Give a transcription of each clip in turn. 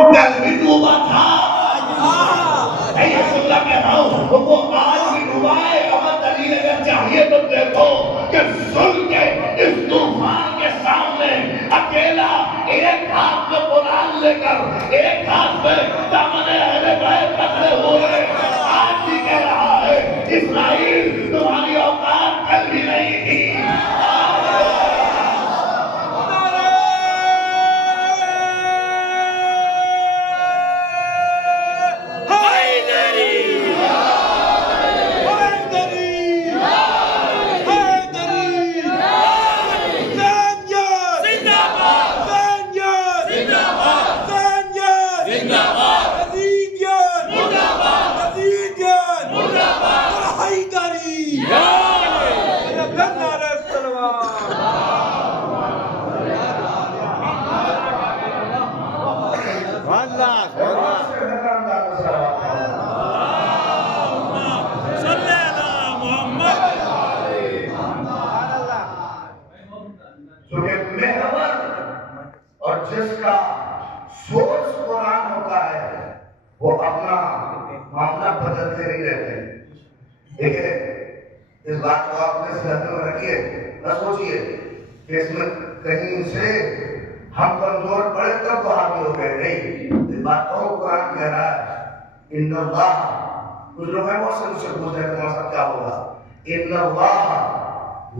وہ کل بھی ڈوبا تھا، اللہ کہہ رہا ہوں وہ آج بھی ڈوبا ہے۔ اور دلیل اگر چاہیے تو دیکھو کہ ظلم کے اس طوفان کے سامنے اکیلا ایک ہاتھ میں قرآن لے کر ایک ہاتھ میں دامن اہل بیت پکڑے ہوئے آج بھی کہہ رہا ہے اسرائیل تمہاری اوقات کل بھی نہیں تھی۔ جس کا سورس قرآن ہوتا ہے وہ اپنا معاملہ بدلتے نہیں رہتے۔ دیکھیں اس بات کو آپ نے ذہن میں رکھیے، نہ سوچیے کہ اس میں کہیں سے ہم کمزور پڑے تب وہ حاوی ہو گئے، نہیں۔ اس بات کو قرآن کہہ رہا ہے ان اللہ، کچھ لوگ ہیں وہ سے پوچھ رہے ہیں تمہارا کیا ہوگا، ان اللہ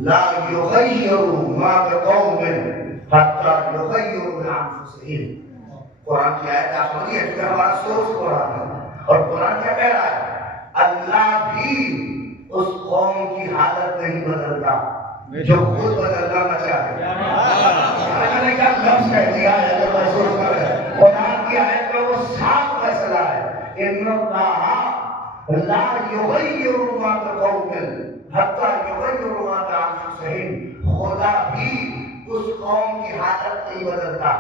لا یغیر ما بقوم حتی یغیروا بانفسہم۔ قرآن کی آیت آپ سمجھیے کہ ہمارا سورس قرآن ہے، اور قرآن کیا کہہ رہا ہے، اللہ بھی اس قوم کی حالت نہیں بدلتا جو خود بدلنا نہ چاہے۔ میں نے کیا لفظ کہہ دیا ہے جو محسوس کر رہے ہیں، قرآن کی آیت میں وہ صاف فیصلہ ہے، ان اللہ لا یغیر ما بقوم حتی یغیروا ما بانفسہم۔ خدا بھی اس قوم کی حالت نہیں بدلتا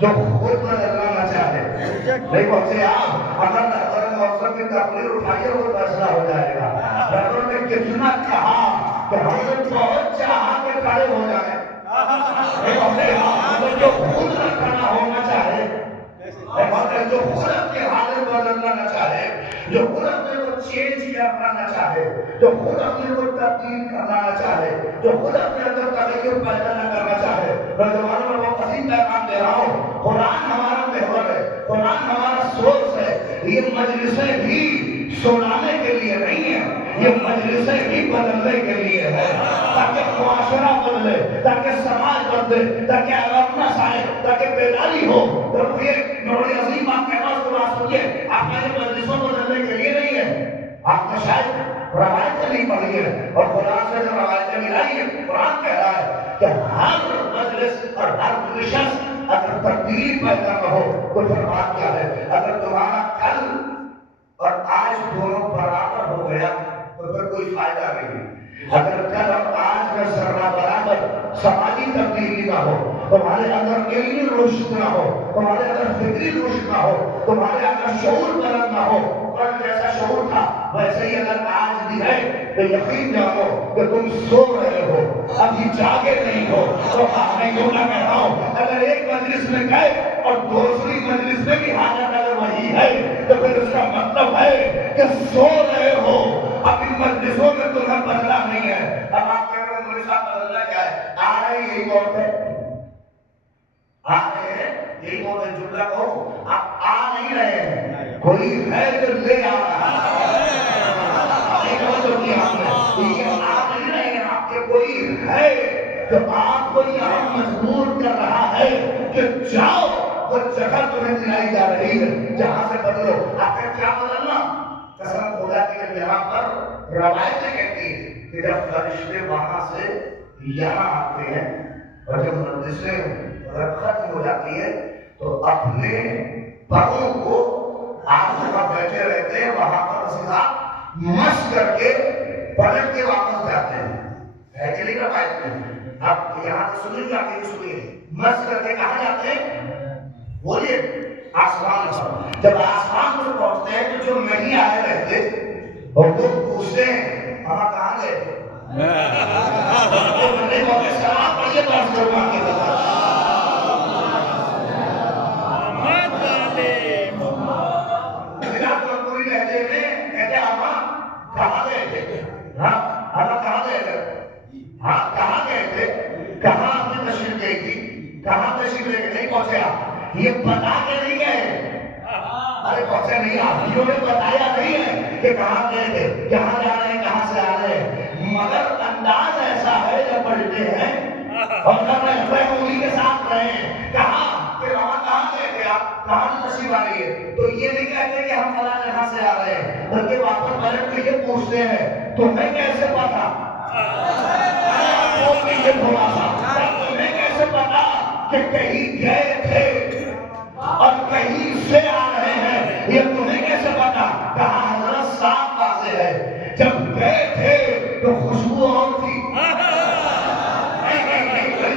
جو خود بدلنا نہ چاہے۔ نہیں پہنچے آپ، اگر نظر موسم کی تقریر اٹھائیے وہ فیصلہ ہو جائے گا۔ رب نے کتنا کہا کہ ہم نے بہت چاہا کہ کھڑے ہو جائیں، نہیں پہنچے آپ، جو خود نہ کھڑا ہونا چاہے، جو خود اپنی حالت بدلنا نہ چاہے، جو خود اپنے کو چینج کرنا نہ چاہے، جو خود اپنے کو تبدیل کرنا نہ چاہے، جو خود اپنے اندر تغیر پیدا نہ کرنا چاہے، نوجوانوں میں وہ عظیم پیغام دے رہا ہوں، قرآن ہمارا محور ہے، قرآن ہمارا سورس ہے۔ یہ مجلسیں بھی سنانے کے لیے نہیں ہے، یہ مجلسیں بھی بدلنے کے لیے ہے، تاکہ معاشرہ بدلے، تاکہ سماج بدلے، تاکہ اویئرنیس آئے، تاکہ بیداری ہو۔ تو یہ بڑی عظیم آپ کے پاس بات سنیے، آپ نے مجلسوں کو بدلنے کے لیے نہیں ہے، آپ نے شاید روایتیں نہیں پڑھی ہے، اور قرآن سے جو روایتیں ملائی ہیں، قرآن کہہ رہا ہے کہ ہر مجلس اور ہر نشست اگر تبدیلی پیدا نہ ہو تو پھر بات کیا ہے؟ اگر تمہارا کل اور آج دونوں برابر ہو گیا تو پھر کوئی فائدہ نہیں۔ اگر کل اور آج میں ذرہ برابر سماجی تبدیلی نہ ہو، تمہارے اندر علمی رشد نہ ہو، تمہارے اندر فکری رشد نہ ہو، تمہارے اندر شعور بلند نہ ہو، کل جیسا شعور تھا ویسے ہی اگر آج بھی ہے تو یقین جانو کہ تم سو رہے ہو، ابھی جاگے نہیں ہو۔ تو میں یوں نہ کہہ رہا ہوں، اگر ایک مجلس میں گئے اور دوسری مجلس میں بھی حالت اگر وہی ہے تو پھر اس کا مطلب ہے کہ سو رہے ہو، اب ان مجلسوں میں تمہیں بدلا نہیں ہے۔ اب آپ کہہ رہے ہیں مجھے صاحب بدلنا کیا ہے؟ آ رہے یہی بات ہے، آ رہے ہیں یہی بات ہے، جملہ کہو آپ آ نہیں رہے ہیں، کوئی ہے جو لے آ رہا ہے، یہ آ نہیں رہے ہیں آپ کے، کوئی ہے جو آپ کو یہاں مجبور کر رہا ہے کہ جاؤ، وہ جگہ تمہیں دلائی جا رہی ہے جہاں سے بدلو۔ آپ کا کیا بدلنا؟ قسم خدا کی جب یہاں پر روایتیں کہتی ہیں کہ جب فرشتے وہاں سے یہاں آتے ہیں اور جب مجلسیں ختم ہو جاتی ہے تو اپنے پروں کو آپ جہاں بیٹھے رہتے ہیں وہاں پر سیدھا مس کر کے پلٹ کے واپس جاتے ہیں، ہے کہ نہیں روایت میں؟ اب یہاں سے سنیں گا کہ سنیے، مس کر کے کہاں جاتے ہیں؟ بولیے آسمان پر۔ جب آسمان پر پہنچتے ہیں تو جو نہیں آئے رہتے اور وہ پوچھتے ہیں ہم کہاں گئے؟ نہیں بولتے سلام پڑھیے تو آپ فرما کے بتا یہ بتا کے نہیں گئے. ارے پہنچے نہیں, آپ نے بتایا نہیں ہے کہ کہاں گئے تھے, کہاں جا رہے ہیں, کہاں سے آ رہے ہیں, مگر انداز ایسا ہے جب پلٹے ہیں اور انگلی کے ساتھ رہے ہیں. کہاں کہ وہاں کہاں گئے تھے آپ, کہاں تشریف آ رہی ہے, تو یہ نہیں کہتے کہ ہم فلاں جگہ سے آ رہے ہیں, بلکہ واپس پلٹ کے یہ پوچھتے ہیں تمہیں کیسے پتا, تھوڑا سا تمہیں کیسے پتا کہ کہیں گئے تھے اور کہیں سے آ رہے ہیں, یہ تمہیں کیسے پتا. کہا حضرت صاف واضح ہے, جب گئے تھے تو خوشبو اور تھی.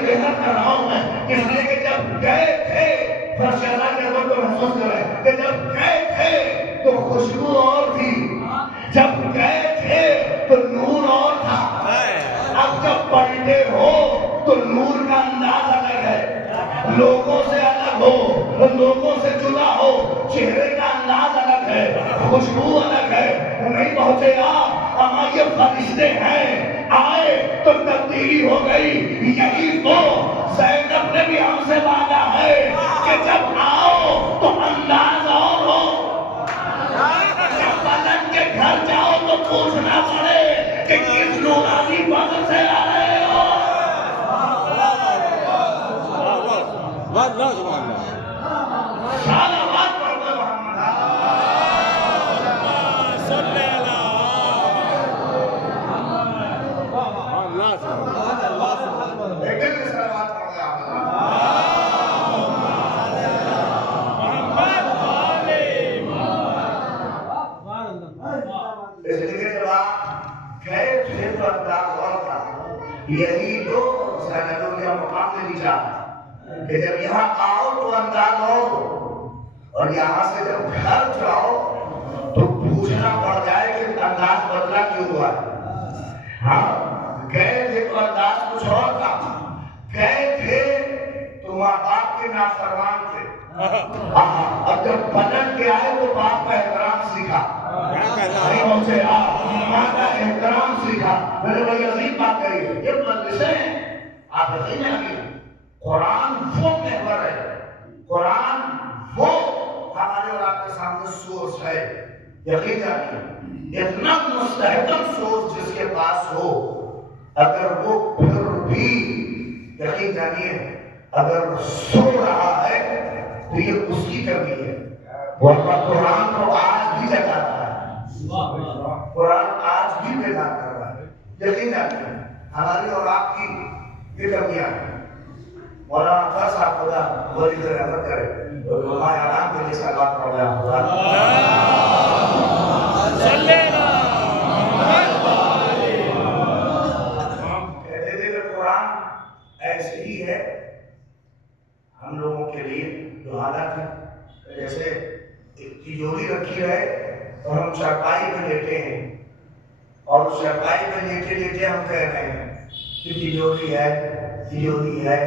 محنت کر رہا ہوں میں, اس لیے کہ جب گئے تھے فرشتہ کے اندر کو محسوس کریں کہ جب گئے تھے تو خوشبو اور تھی, جب گئے تھے تو نور اور تھا. اب جب پلٹے ہو تو نور کا انداز الگ ہے, لوگوں سے الگ ہو, لوگوں سے جدا ہو, چہرے کا انداز الگ ہے, خوشبو الگ ہے. نہیں پہنچے آپ, اما یہ فرشتے ہیں, آئے تو تبدیلی ہو گئی. یہی تو زینب نے بھی ہم سے مانگا ہے کہ جب آؤ تو انداز اور ہو, جب پلٹ کے گھر جاؤ تو پوچھنا پڑے کہ کس نورانی فضل سے آ رہے ہو. یہی تو سینٹوں کا مقام میں لکھا کہ جب یہاں آؤ تو انداز ہو, اور یہاں سے جب گھر جاؤ تو پوچھنا پڑ جائے کہ انداز بدلا کیوں ہوا ہے. ہاں گئے تھے تو انداز کچھ اور تھا, گئے تھے تو ماں باپ کے نافرمان تھے, اب جب پلٹ کے آئے تو باپ کا احترام سیکھا, ماں کا احترام سیکھا. میں نے بڑی عظیم بات کری ہے, یہ مدرسے ہیں, آپ یقین نہیں, قرآن وہ محور ہے, قرآن وہ ہمارے اور آپ کے سامنے سورس ہے. یقین جانیے اتنا مستحکم سورس جس کے پاس ہو, اگر وہ پھر بھی یقین جانیے اگر سو رہا ہے تو یہ اس کی کمی ہے. وہ قرآن کو آج بھی جگاتا ہے, قرآن آج بھی بیدار کر رہا ہے. یقین جانیے ہماری اور آپ کی یہ کمیاں ہیں. مولانا اختر صاحب خدا ولی سے رحمت کرے, ہمارے آرام کے لیے سلوات پڑھ رہے ہیں. کہتے تھے کہ قرآن ایسے ہی ہے ہم لوگوں کے لیے جو حالت ہے, جیسے ایک تجوری رکھی ہے اور ہم چارپائی میں لیٹے ہیں, اور اس چارپائی میں لیٹے لیٹے ہم کہہ رہے ہیں کہ تجوری ہے, تجوری ہے,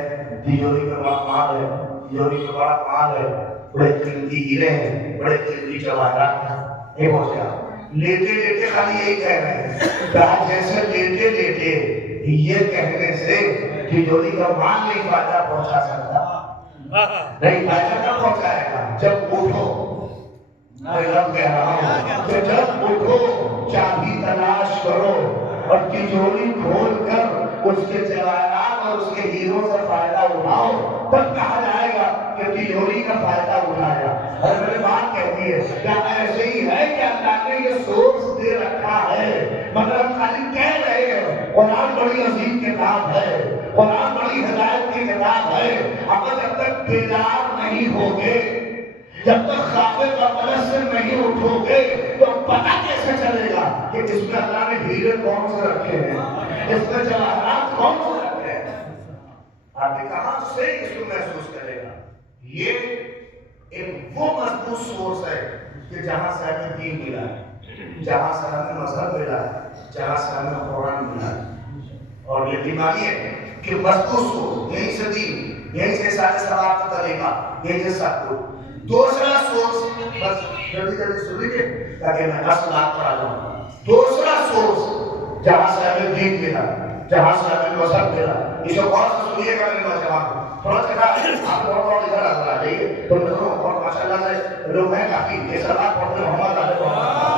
تجوری میں بڑا مال ہے, تجوری میں بڑا مال ہے, بڑے قیمتی ہیرے ہیں, بڑے قیمتی جواہرات ہیں. یہ پہنچے آپ لیٹے لیٹے خالی یہی کہہ رہے ہیں, کہا جیسے لیٹے لیٹے یہ کہنے سے تجوری کا مال نہیں فائدہ پہنچا سکتا. نہیں فائدہ کب پہنچائے گا, جب اٹھو. میں رب کہہ رہا ہوں کہ جب اٹھو چابی تلاش کرو اور تجوری کھول کر اس کے جواہرات اور اس کے ہیروں سے فائدہ اٹھاؤ, تب کہا جائے گا کہ تجوری کا فائدہ اٹھایا. اور میری بات کہتی ہے کیا ایسے ہی ہے کہ اللہ نے یہ سورس دے رکھا ہے مگر ہم خالی کہہ رہے ہیں. قرآن بڑی عظیم کتاب ہے, قرآن بڑی ہدایت کی کتاب ہے, اگر جب تک بیدار نہیں ہوگے, جب تک خواب غفلت سے نہیں اٹھو گے تو پتہ کیسے چلے گا کہ اس میں اللہ نے ہیرے کون سے رکھے ہیں, اس میں جواہرات کون سے رکھے ہیں. آپ کہاں سے اس کو محسوس کرے گا. یہ ایک وہ مضبوط سورس ہے کہ جہاں سے ہمیں دین ملا ہے, جہاں سے ہمیں مذہب ملا ہے, جہاں سے ہمیں قرآن ملا ہے. اور یہ بیماری ہے کہ مضبوط سورس یہیں سے دین, یہیں سے سارے ثواب کا طریقہ, یہیں سے سب کچھ. دوسرا سورس, بس جلدی جلدی سن لیجیے تاکہ میں اصل بات پر آ جاؤں. دوسرا سورس جہاں سے ہمیں دین ملا, جہاں سے ہمیں مذہب ملا, اس کو غور سے سنیے گا میرے نوجوان. تھوڑا سا آپ اور ادھر آ جائیے تو اور ماشاء اللہ سے لوگ ہیں کافی یہ سب آپ پڑھتے محمد علیہ